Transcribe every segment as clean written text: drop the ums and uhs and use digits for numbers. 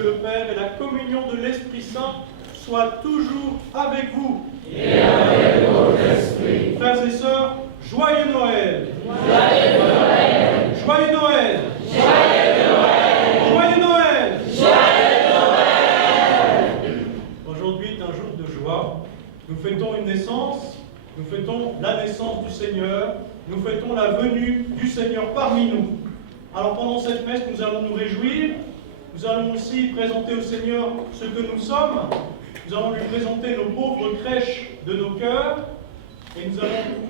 Dieu le Père et la communion de l'Esprit Saint soit toujours avec vous. Et avec votre esprit. Frères et sœurs, joyeux Noël! Joyeux Noël! Joyeux Noël! Joyeux Noël! Joyeux Noël! Joyeux Noël! Aujourd'hui est un jour de joie. Nous fêtons une naissance, nous fêtons la naissance du Seigneur, nous fêtons la venue du Seigneur parmi nous. Alors pendant cette messe, nous allons nous réjouir, nous allons aussi présenter au Seigneur ce que nous sommes, nous allons lui présenter nos pauvres crèches de nos cœurs, et nous allons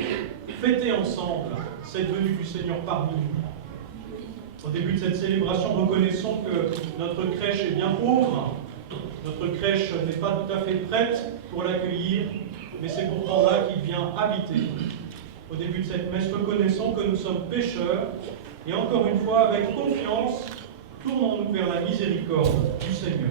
fêter ensemble cette venue du Seigneur parmi nous. Au début de cette célébration, reconnaissons que notre crèche est bien pauvre, notre crèche n'est pas tout à fait prête pour l'accueillir, mais c'est pourtant là qu'il vient habiter. Au début de cette messe, reconnaissons que nous sommes pécheurs, et encore une fois, avec confiance, tournons-nous vers la miséricorde du Seigneur.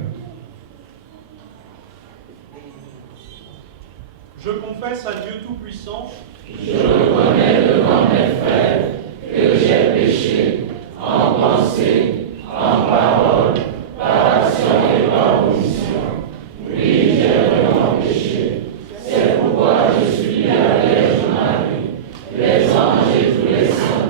Je confesse à Dieu Tout-Puissant, je reconnais devant mes frères que j'ai péché en pensée, en parole, par action et par omission. Oui, j'ai vraiment péché. C'est pourquoi je supplie la Vierge Marie, les anges et tous les saints,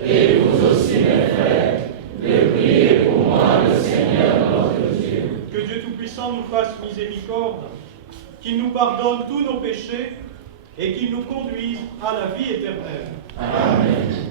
et vous aussi mes frères, de prier pour moi le Seigneur notre Dieu. que Dieu Tout-Puissant nous fasse miséricorde, qu'il nous pardonne tous nos péchés et qu'il nous conduise à la vie éternelle. Amen.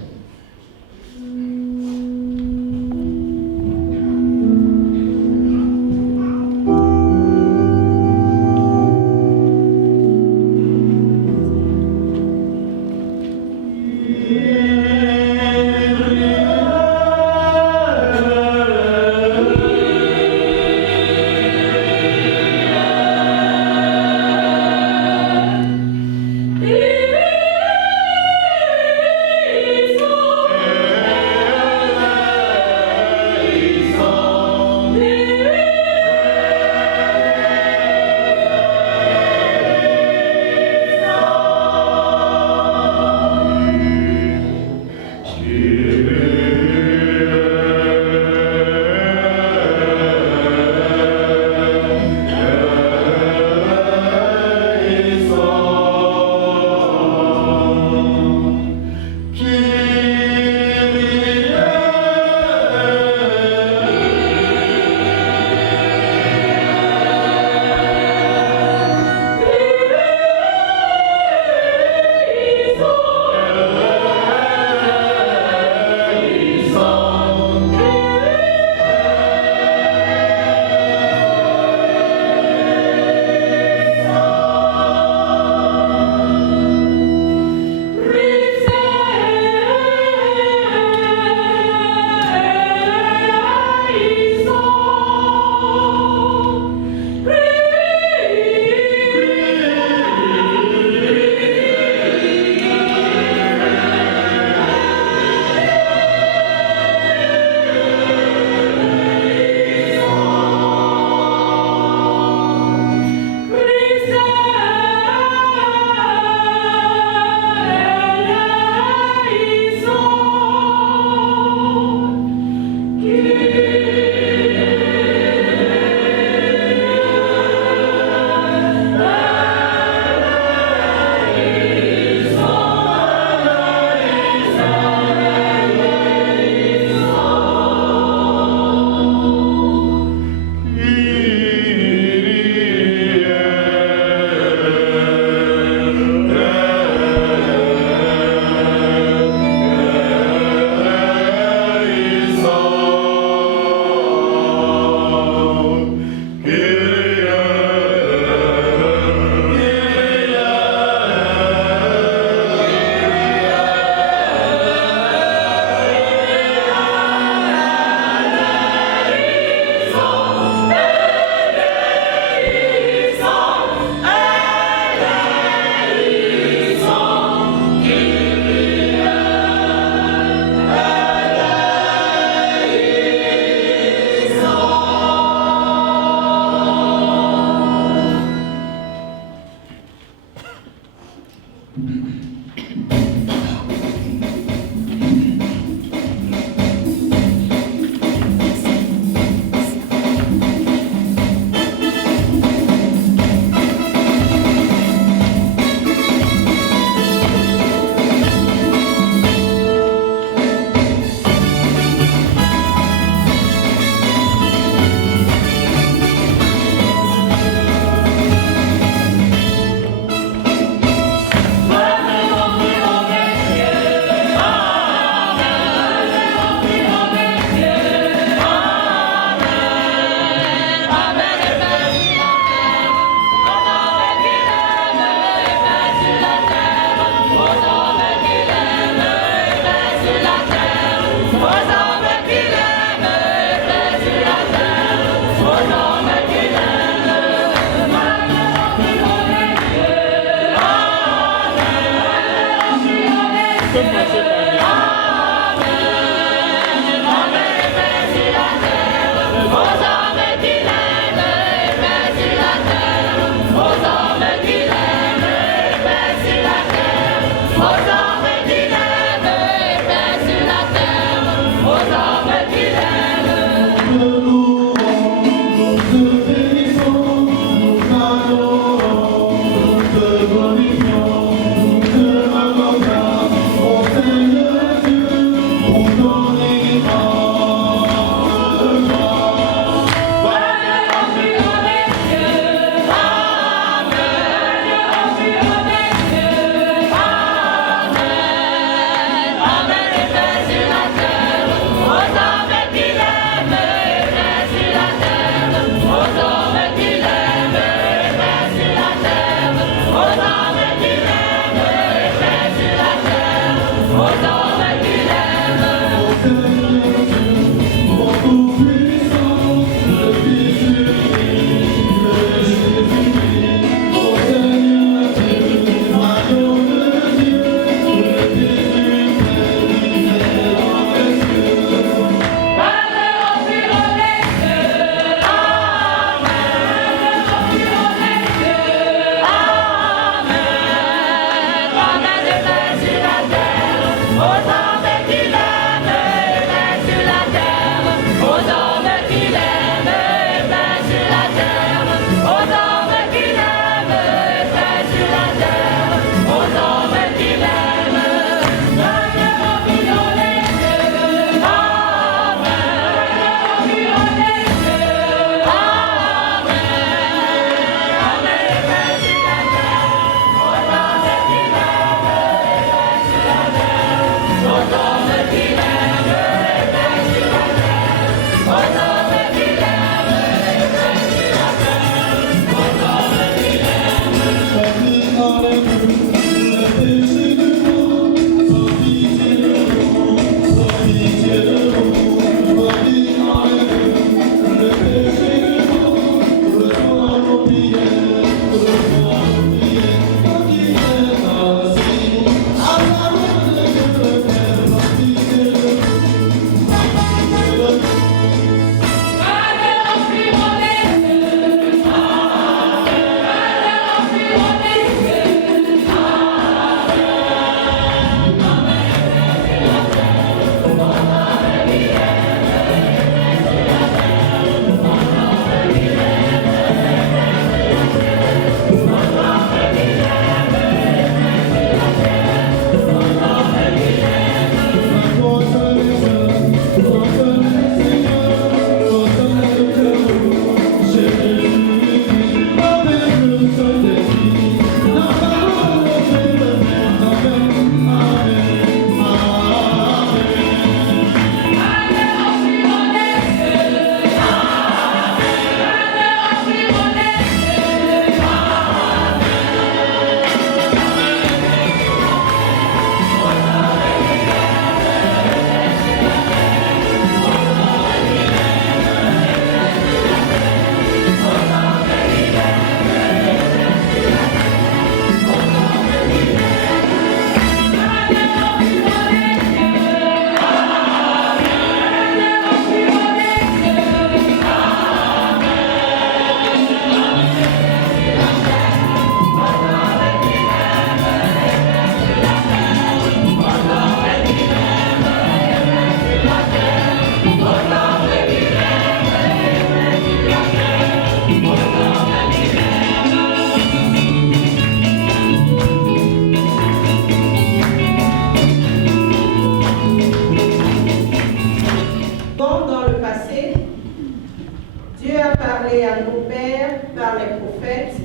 parlé à nos pères par les prophètes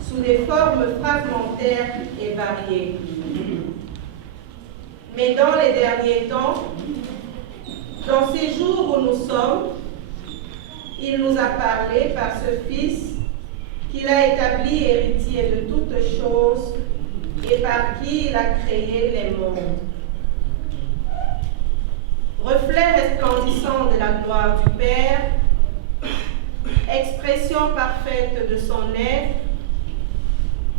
sous des formes fragmentaires et variées. Mais dans les derniers temps, dans ces jours où nous sommes, il nous a parlé par ce Fils qu'il a établi héritier de toutes choses et par qui il a créé les mondes. Reflet resplendissant de la gloire du Père, expression parfaite de son être,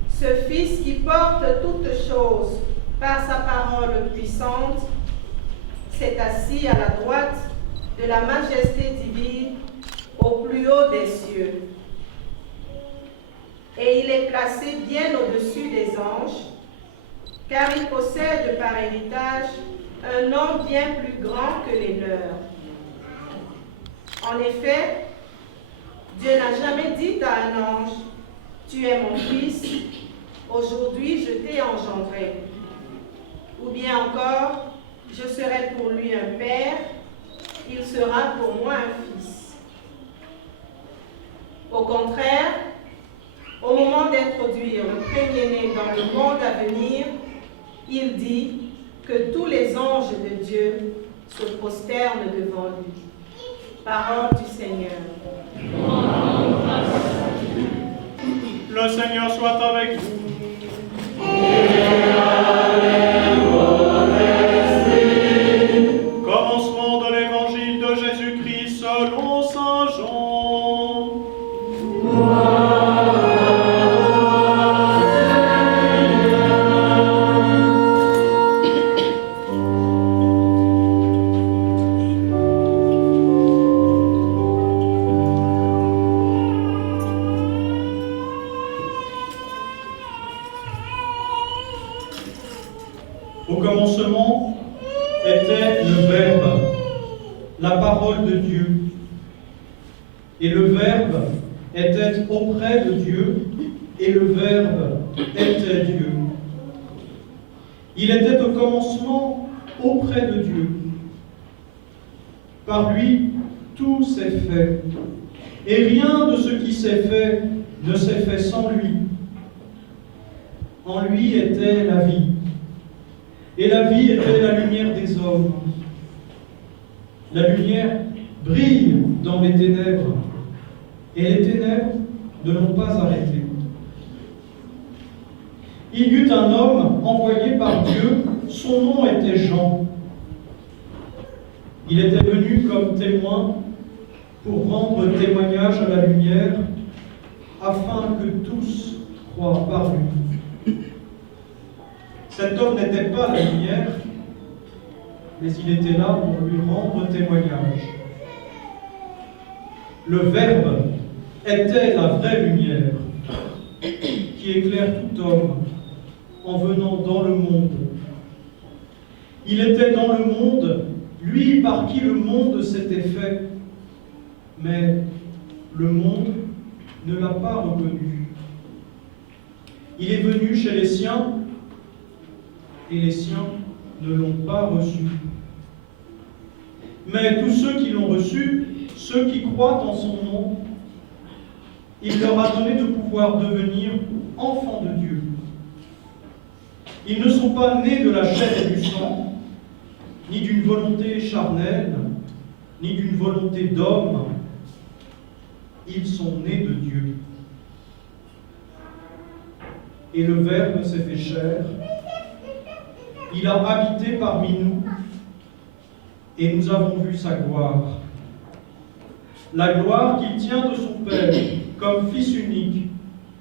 ce Fils qui porte toutes choses par sa parole puissante, s'est assis à la droite de la majesté divine au plus haut des cieux. Et il est placé bien au-dessus des anges, car il possède par héritage un nom bien plus grand que les leurs. En effet, Dieu n'a jamais dit à un ange, « Tu es mon fils, aujourd'hui je t'ai engendré. » Ou bien encore, « Je serai pour lui un père, il sera pour moi un fils. » Au contraire, au moment d'introduire le premier-né dans le monde à venir, il dit que tous les anges de Dieu se prosternent devant lui. Parole du Seigneur. Le Seigneur soit avec vous. Commencement de l'évangile de Jésus-Christ selon saint Jean. Au commencement était le Verbe, la parole de Dieu. Et le Verbe était auprès de Dieu, et le Verbe était Dieu. Il était au commencement auprès de Dieu. Par lui, tout s'est fait, et rien de ce qui s'est fait ne s'est fait sans lui. En lui était la vie. Et la vie était la lumière des hommes. La lumière brille dans les ténèbres, et les ténèbres ne l'ont pas arrêtée. Il y eut un homme envoyé par Dieu, son nom était Jean. Il était venu comme témoin pour rendre témoignage à la lumière, afin que tous croient par lui. Cet homme n'était pas la lumière, mais il était là pour lui rendre témoignage. Le Verbe était la vraie lumière qui éclaire tout homme en venant dans le monde. Il était dans le monde, lui par qui le monde s'était fait, mais le monde ne l'a pas reconnu. Il est venu chez les siens, et les siens ne l'ont pas reçu. Mais tous ceux qui l'ont reçu, ceux qui croient en son nom, il leur a donné de pouvoir devenir enfants de Dieu. Ils ne sont pas nés de la chair et du sang, ni d'une volonté charnelle, ni d'une volonté d'homme. Ils sont nés de Dieu. Et le Verbe s'est fait chair. Il a habité parmi nous, et nous avons vu sa gloire. La gloire qu'il tient de son Père, comme Fils unique,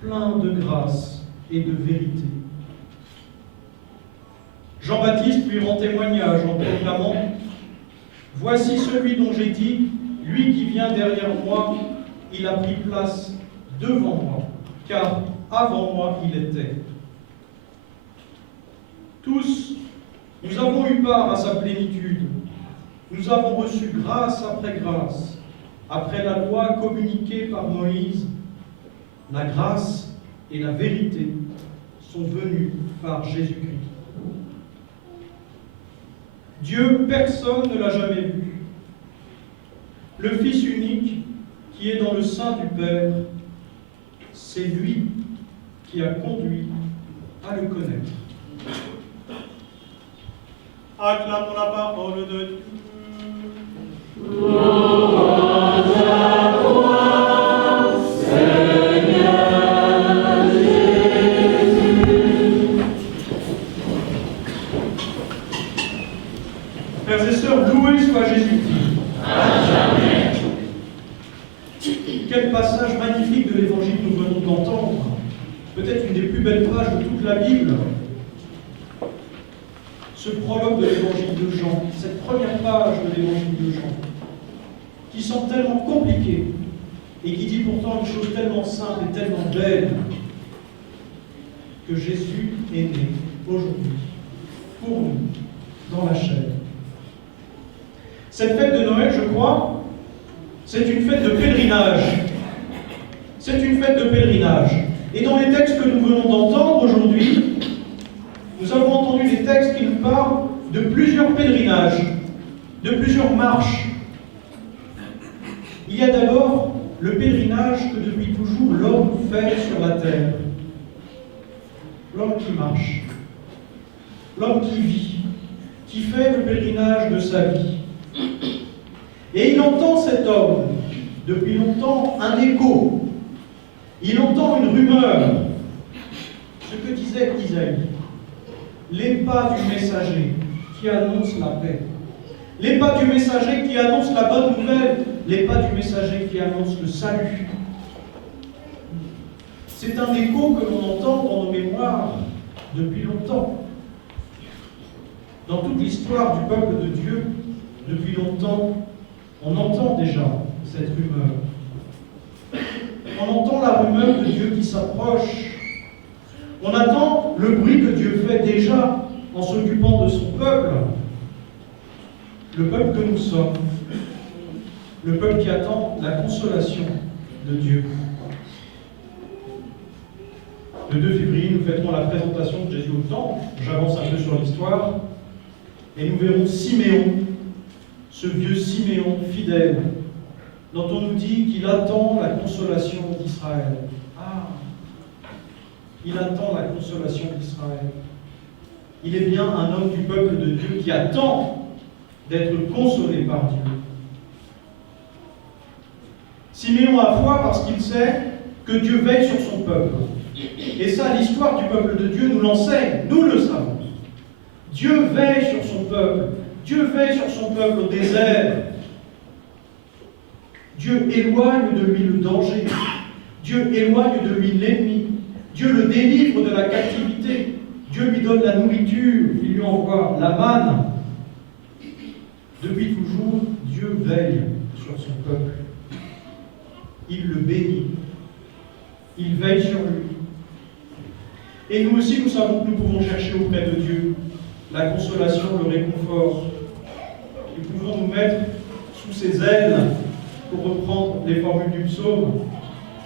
plein de grâce et de vérité. Jean-Baptiste lui rend témoignage en proclamant « Voici celui dont j'ai dit, lui qui vient derrière moi, il a pris place devant moi, car avant moi il était. » Tous, nous avons eu part à sa plénitude. Nous avons reçu grâce après grâce, après la loi communiquée par Moïse. La grâce et la vérité sont venues par Jésus-Christ. Dieu, personne ne l'a jamais vu. Le Fils unique, qui est dans le sein du Père, c'est lui qui a conduit à le connaître. Acclamons la parole de Dieu. Louange à toi, Seigneur Jésus. Frères et sœurs, loué soit Jésus-Christ. À jamais. Quel passage magnifique de l'Évangile nous venons d'entendre. Peut-être une des plus belles pages de toute la Bible. Ce prologue de l'Évangile de Jean, cette première page de l'Évangile de Jean, qui semble tellement compliquée et qui dit pourtant une chose tellement simple et tellement belle, que Jésus est né aujourd'hui, pour nous, dans la chair. Cette fête de Noël, je crois, c'est une fête de pèlerinage. C'est une fête de pèlerinage. Et dans les textes que nous venons d'entendre aujourd'hui, nous avons entendu des textes qui nous parlent de plusieurs pèlerinages, de plusieurs marches. Il y a d'abord le pèlerinage que depuis toujours l'homme fait sur la terre. L'homme qui marche, l'homme qui vit, qui fait le pèlerinage de sa vie. Et il entend cet homme, depuis longtemps, un écho. Il entend une rumeur, ce que disait Isaïe. Les pas du messager qui annonce la paix. Les pas du messager qui annonce la bonne nouvelle. Les pas du messager qui annonce le salut. C'est un écho que l'on entend dans nos mémoires depuis longtemps. Dans toute l'histoire du peuple de Dieu, depuis longtemps, on entend déjà cette rumeur. On entend la rumeur de Dieu qui s'approche. On attend le bruit que Dieu fait déjà en s'occupant de son peuple. Le peuple que nous sommes. Le peuple qui attend la consolation de Dieu. Le 2 février, nous fêterons la présentation de Jésus au temple. J'avance un peu sur l'histoire. Et nous verrons Siméon, ce vieux Siméon fidèle, dont on nous dit qu'il attend la consolation d'Israël. Ah, il attend la consolation d'Israël. Il est bien un homme du peuple de Dieu qui attend d'être consolé par Dieu. Siméon a foi parce qu'il sait que Dieu veille sur son peuple. Et ça, l'histoire du peuple de Dieu nous l'enseigne, nous le savons. Dieu veille sur son peuple. Dieu veille sur son peuple au désert. Dieu éloigne de lui le danger. Dieu éloigne de lui l'ennemi. Dieu le délivre de la captivité. Dieu lui donne la nourriture. Il lui envoie la manne. Depuis toujours, Dieu veille sur son peuple. Il le bénit. Il veille sur lui. Et nous aussi, nous savons que nous pouvons chercher auprès de Dieu la consolation, le réconfort. Nous pouvons nous mettre sous ses ailes, pour reprendre les formules du psaume.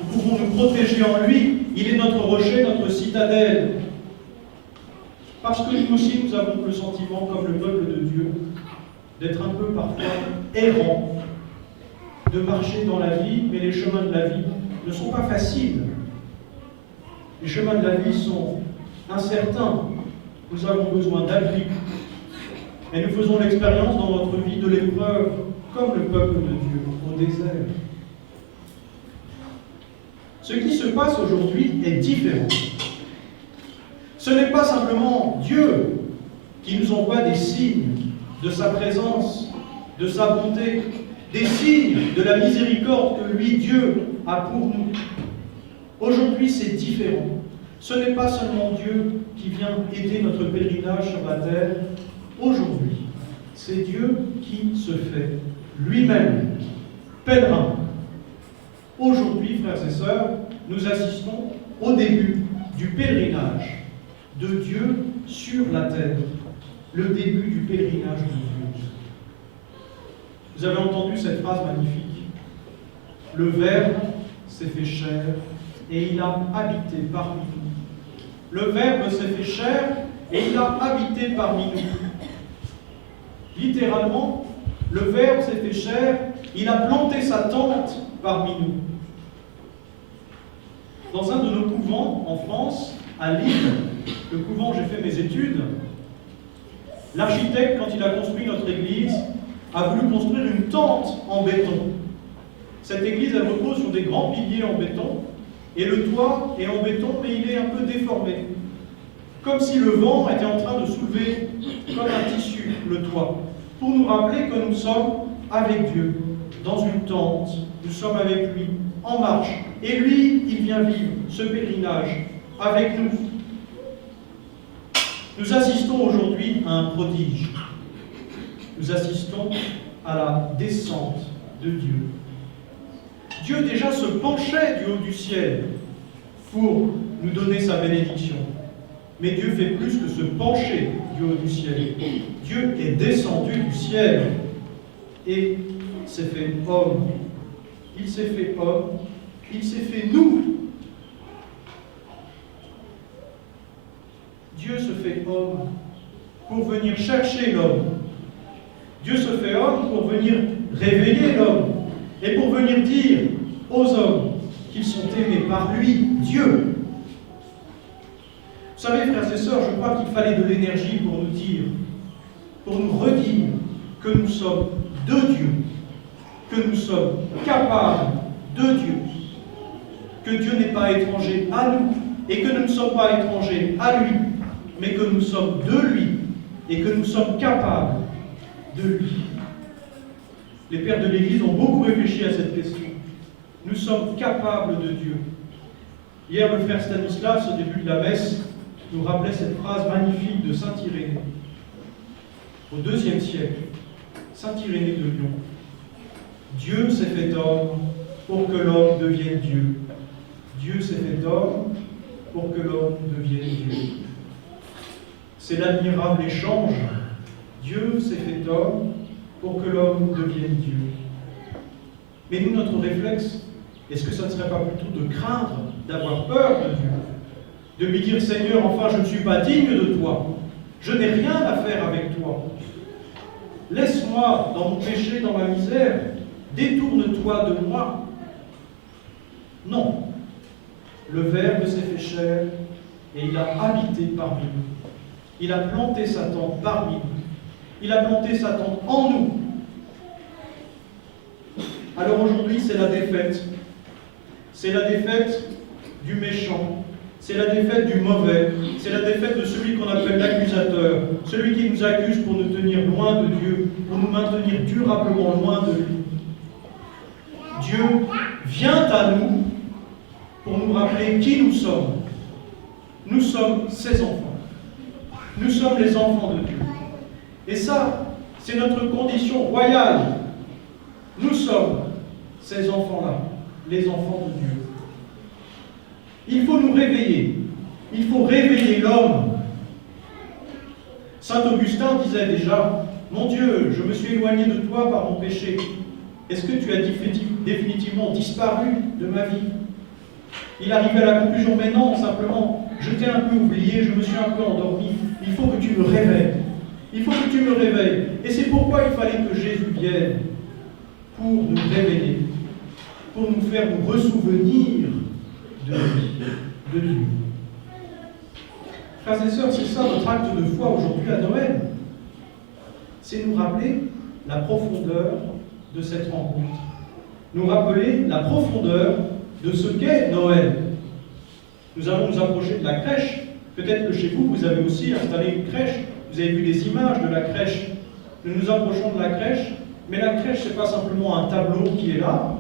Nous pouvons nous protéger en lui. Il est notre rocher, notre citadelle. Parce que nous aussi, nous avons le sentiment, comme le peuple de Dieu, d'être un peu parfois errants, de marcher dans la vie, mais les chemins de la vie ne sont pas faciles. Les chemins de la vie sont incertains. Nous avons besoin d'abri. Et nous faisons l'expérience dans notre vie de l'épreuve, comme le peuple de Dieu, au désert. Ce qui se passe aujourd'hui est différent. Ce n'est pas simplement Dieu qui nous envoie des signes de sa présence, de sa bonté, des signes de la miséricorde que lui, Dieu, a pour nous. Aujourd'hui, c'est différent. Ce n'est pas seulement Dieu qui vient aider notre pèlerinage sur la terre. Aujourd'hui, c'est Dieu qui se fait lui-même pèlerin. Aujourd'hui, frères et sœurs, nous assistons au début du pèlerinage de Dieu sur la terre. Le début du pèlerinage de Dieu. Vous avez entendu cette phrase magnifique. Le Verbe s'est fait chair et il a habité parmi nous. Le Verbe s'est fait chair et il a habité parmi nous. Littéralement, Le Verbe s'est fait chair, il a planté sa tente parmi nous. Dans un de nos couvents en France, à Lille, le couvent où j'ai fait mes études, l'architecte, quand il a construit notre église, a voulu construire une tente en béton. Cette église, elle repose sur des grands piliers en béton, et le toit est en béton, mais il est un peu déformé. Comme si le vent était en train de soulever, comme un tissu, le toit, pour nous rappeler que nous sommes avec Dieu, dans une tente, nous sommes avec lui, en marche. Et lui, il vient vivre ce pèlerinage avec nous. Nous assistons aujourd'hui à un prodige. Nous assistons à la descente de Dieu. Dieu déjà se penchait du haut du ciel pour nous donner sa bénédiction. Mais Dieu fait plus que se pencher du haut du ciel. Dieu est descendu du ciel et s'est fait homme. Il s'est fait homme, il s'est fait nous. Dieu se fait homme pour venir chercher l'homme. Dieu se fait homme pour venir réveiller l'homme et pour venir dire aux hommes qu'ils sont aimés par lui, Dieu. Vous savez, frères et sœurs, je crois qu'il fallait de l'énergie pour nous dire, pour nous redire que nous sommes de Dieu, que nous sommes capables de Dieu, que Dieu n'est pas étranger à nous et que nous ne sommes pas étrangers à lui, mais que nous sommes de lui et que nous sommes capables de lui. Les pères de l'Église ont beaucoup réfléchi à cette question. Nous sommes capables de Dieu. Hier, le frère Stanislas, au début de la messe, nous rappelait cette phrase magnifique de saint Irénée. Au IIe siècle, saint Irénée de Lyon. Dieu s'est fait homme pour que l'homme devienne Dieu. Dieu s'est fait homme pour que l'homme devienne Dieu. C'est l'admirable échange. Dieu s'est fait homme pour que l'homme devienne Dieu. Mais nous, notre réflexe, est-ce que ça ne serait pas plutôt de craindre, d'avoir peur de Dieu, de lui dire, Seigneur, enfin, je ne suis pas digne de toi, je n'ai rien à faire avec toi. Laisse-moi dans mon péché, dans ma misère, détourne-toi de moi. Non. Le Verbe s'est fait chair et il a habité parmi nous. Il a planté sa tente parmi nous. Il a planté sa tente en nous. Alors aujourd'hui, c'est la défaite. C'est la défaite du méchant. C'est la défaite du mauvais. C'est la défaite de celui qu'on appelle l'accusateur. Celui qui nous accuse pour nous tenir loin de Dieu, pour nous maintenir durablement loin de lui. Dieu vient à nous pour nous rappeler qui nous sommes. Nous sommes ses enfants. Nous sommes les enfants de Dieu. Et ça, c'est notre condition royale. Nous sommes ces enfants-là, les enfants de Dieu. Il faut nous réveiller. Il faut réveiller l'homme. Saint Augustin disait déjà, « Mon Dieu, je me suis éloigné de toi par mon péché. Est-ce que tu as définitivement disparu de ma vie ?» Il arrivait à la conclusion, mais non, simplement, je t'ai un peu oublié, je me suis un peu endormi. Il faut que tu me réveilles. Il faut que tu me réveilles. Et c'est pourquoi il fallait que Jésus vienne pour nous réveiller, pour nous faire nous ressouvenir de Dieu. Frères et sœurs, c'est ça notre acte de foi aujourd'hui à Noël. C'est nous rappeler la profondeur de cette rencontre. Nous rappeler la profondeur de ce qu'est Noël. Nous allons nous approcher de la crèche. Peut-être que chez vous, vous avez aussi installé une crèche. Vous avez vu les images de la crèche. Nous nous approchons de la crèche, mais la crèche, ce n'est pas simplement un tableau qui est là,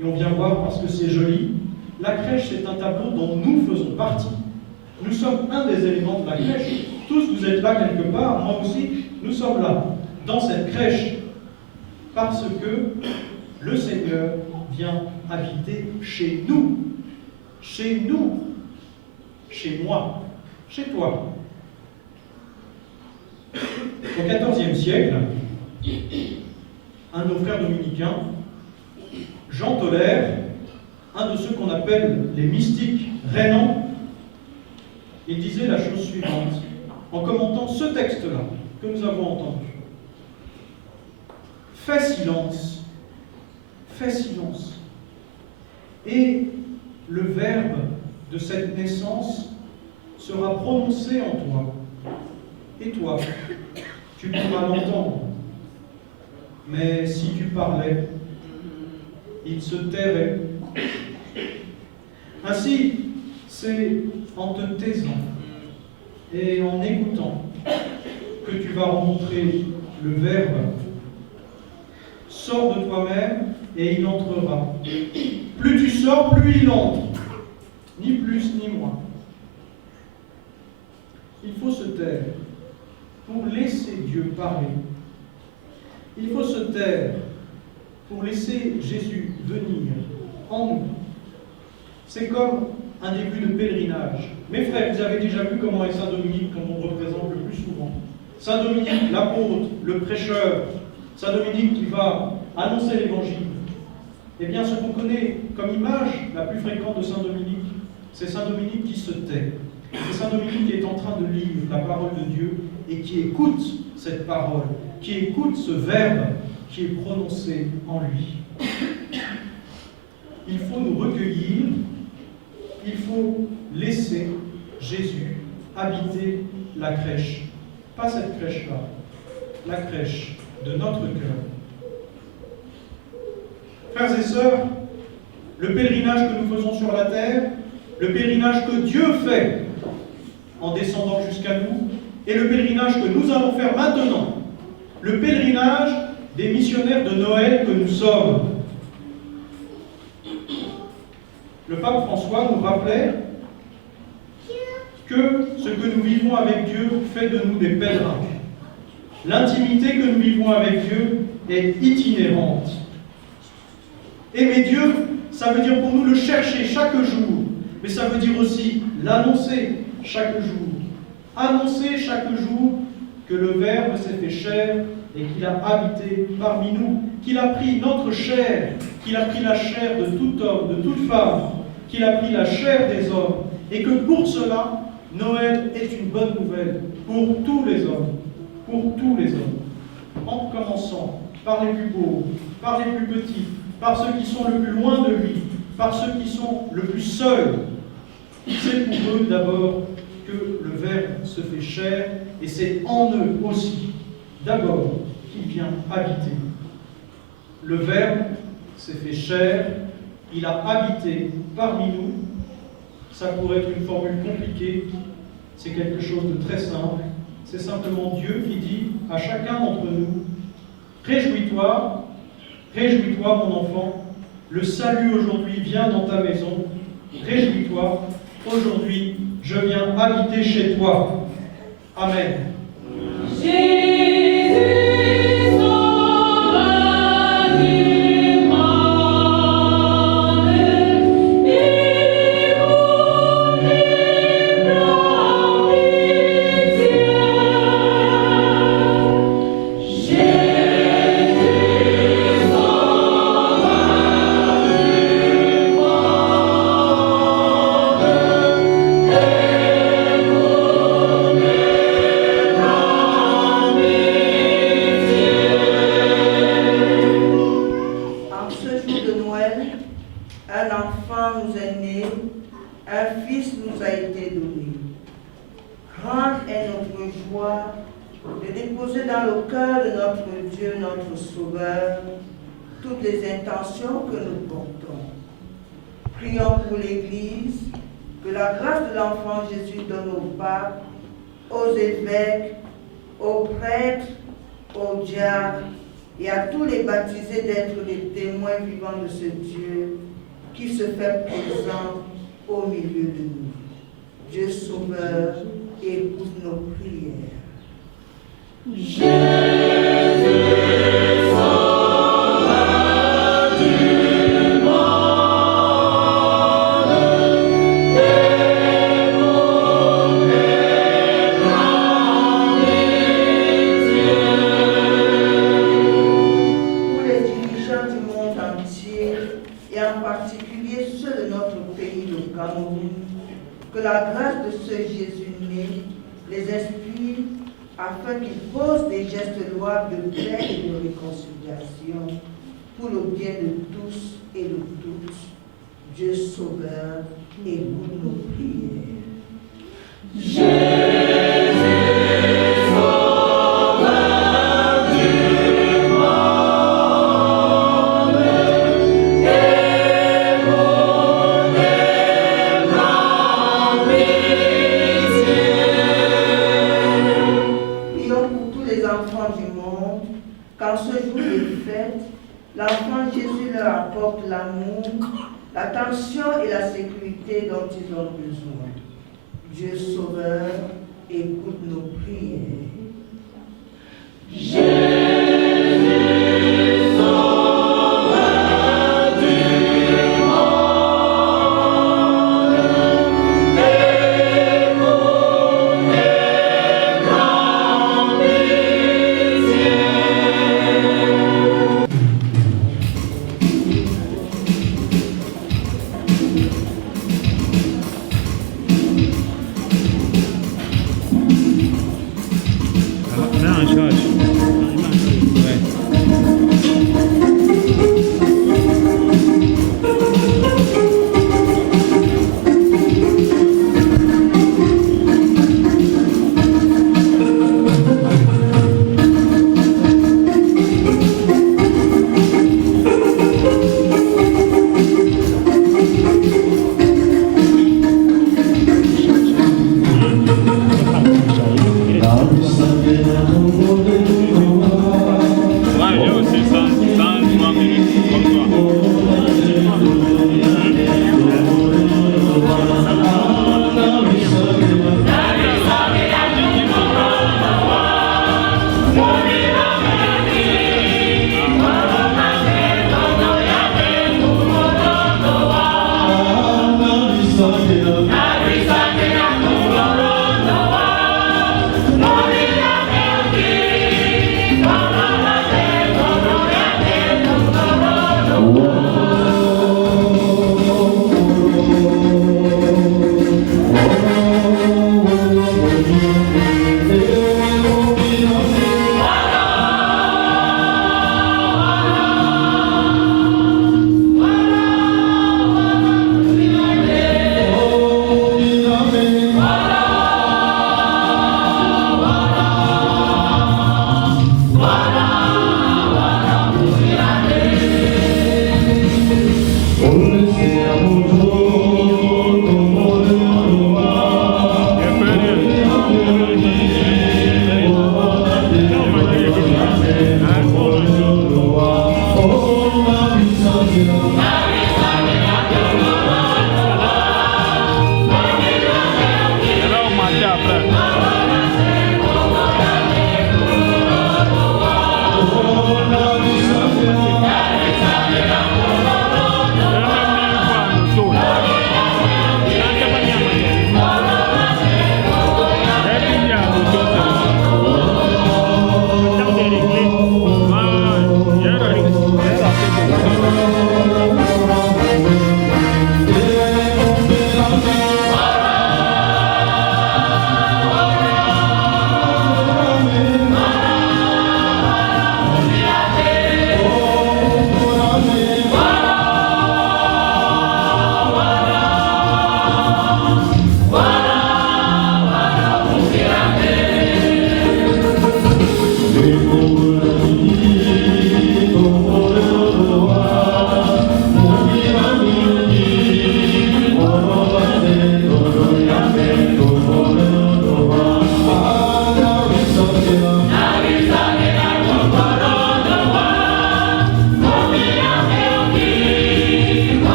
et on vient voir parce que c'est joli. La crèche, c'est un tableau dont nous faisons partie. Nous sommes un des éléments de la crèche. Tous, vous êtes là quelque part, moi aussi, nous sommes là, dans cette crèche, parce que le Seigneur vient habiter chez nous. Chez nous. Chez moi. Chez toi. Au XIVe siècle, un de nos frères dominicains, Jean Tolère, un de ceux qu'on appelle les mystiques rénants, il disait la chose suivante, en commentant ce texte-là que nous avons entendu. fais silence. Fais silence. Et le verbe de cette naissance sera prononcé en toi. Et toi, tu pourras l'entendre. Mais si tu parlais, il se tairait. Ainsi, c'est en te taisant et en écoutant que tu vas rencontrer le Verbe. Sors de toi-même et il entrera. Plus tu sors, plus il entre. Ni plus ni moins. Il faut se taire pour laisser Dieu parler. Il faut se taire pour laisser Jésus venir en nous. C'est comme un début de pèlerinage. Mes frères, vous avez déjà vu comment est Saint Dominique, comme on représente le plus souvent. Saint Dominique, l'apôtre, le prêcheur, Saint Dominique qui va annoncer l'Évangile. Eh bien, ce qu'on connaît comme image la plus fréquente de Saint Dominique, c'est Saint Dominique qui se tait. C'est Saint Dominique qui est en train de lire la parole de Dieu et qui écoute cette parole, qui écoute ce verbe qui est prononcé en lui. Il faut nous recueillir, il faut laisser Jésus habiter la crèche. Pas cette crèche-là, la crèche de notre cœur. Frères et sœurs, le pèlerinage que nous faisons sur la terre, le pèlerinage que Dieu fait en descendant jusqu'à nous, et le pèlerinage que nous allons faire maintenant, le pèlerinage des missionnaires de Noël que nous sommes. Le pape François nous rappelait que ce que nous vivons avec Dieu fait de nous des pèlerins. L'intimité que nous vivons avec Dieu est itinérante. Aimer Dieu, ça veut dire pour nous le chercher chaque jour, mais ça veut dire aussi l'annoncer chaque jour. Annoncer chaque jour que le Verbe s'est fait chair et qu'il a habité parmi nous, qu'il a pris notre chair, qu'il a pris la chair de tout homme, de toute femme, qu'il a pris la chair des hommes, et que pour cela, Noël est une bonne nouvelle pour tous les hommes, pour tous les hommes, en commençant par les plus pauvres, par les plus petits, par ceux qui sont le plus loin de lui, par ceux qui sont le plus seuls. C'est pour eux d'abord que le Verbe se fait chair, et c'est en eux aussi, d'abord, qu'il vient habiter. Le Verbe s'est fait chair, il a habité parmi nous. Ça pourrait être une formule compliquée, c'est quelque chose de très simple. C'est simplement Dieu qui dit à chacun d'entre nous, réjouis-toi, réjouis-toi mon enfant, le salut aujourd'hui vient dans ta maison, réjouis-toi, aujourd'hui je viens habiter chez toi. Amen. Toutes les intentions que nous portons. Prions pour l'Église, que la grâce de l'enfant Jésus donne au pape, aux évêques, aux prêtres, aux diacres et à tous les baptisés d'être les témoins vivants de ce Dieu qui se fait présent au milieu de nous. Dieu Sauveur, écoute nos prières. Que la grâce de ce Jésus né les inspire afin qu'il pose des gestes louables de paix et de réconciliation pour le bien de tous et de toutes. Dieu Sauveur, écoute nos prières. Qu'en ce jour de fête, l'enfant Jésus leur apporte l'amour, l'attention et la sécurité dont ils ont besoin. Dieu Sauveur, écoute nos prières. Oh